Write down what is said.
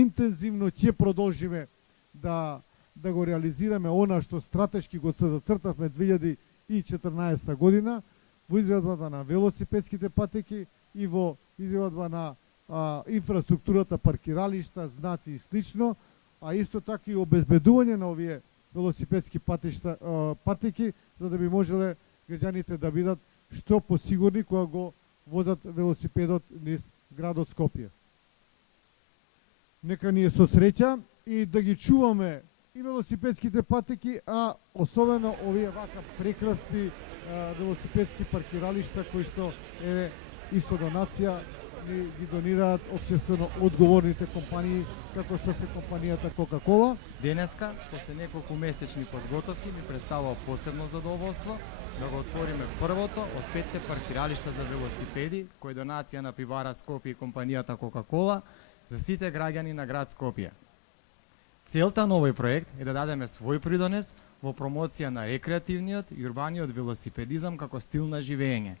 интензивно ќе продолжиме да го реализираме она што стратешки го зацртавме 2014 година во изградбата на велосипедските патеки и во изградба на инфраструктурата, паркиралишта, знаци и слично, а исто така и обезбедување на овие велосипедски патеки, за да би можеле граѓаните да бидат што посигурни кога го возат велосипедот низ градот Скопје. Нека ни е со среќа и да ги чуваме и велосипедските патеки, а особено овие вака прекрасни велосипедски паркиралишта кои што и со донација ги донираат општествено одговорните компании, како што се компанијата Кока-Кола. Денеска, после неколку месечни подготовки, ми представува посебно задоволство да го отвориме првото од 5 паркиралишта за велосипеди, кој донација на Пивара Скопје и компанијата Кока-Кола за сите граѓани на град Скопје. Целта на овој проект е да дадеме свој придонес во промоција на рекреативниот и урбаниот велосипедизам како стил на живење.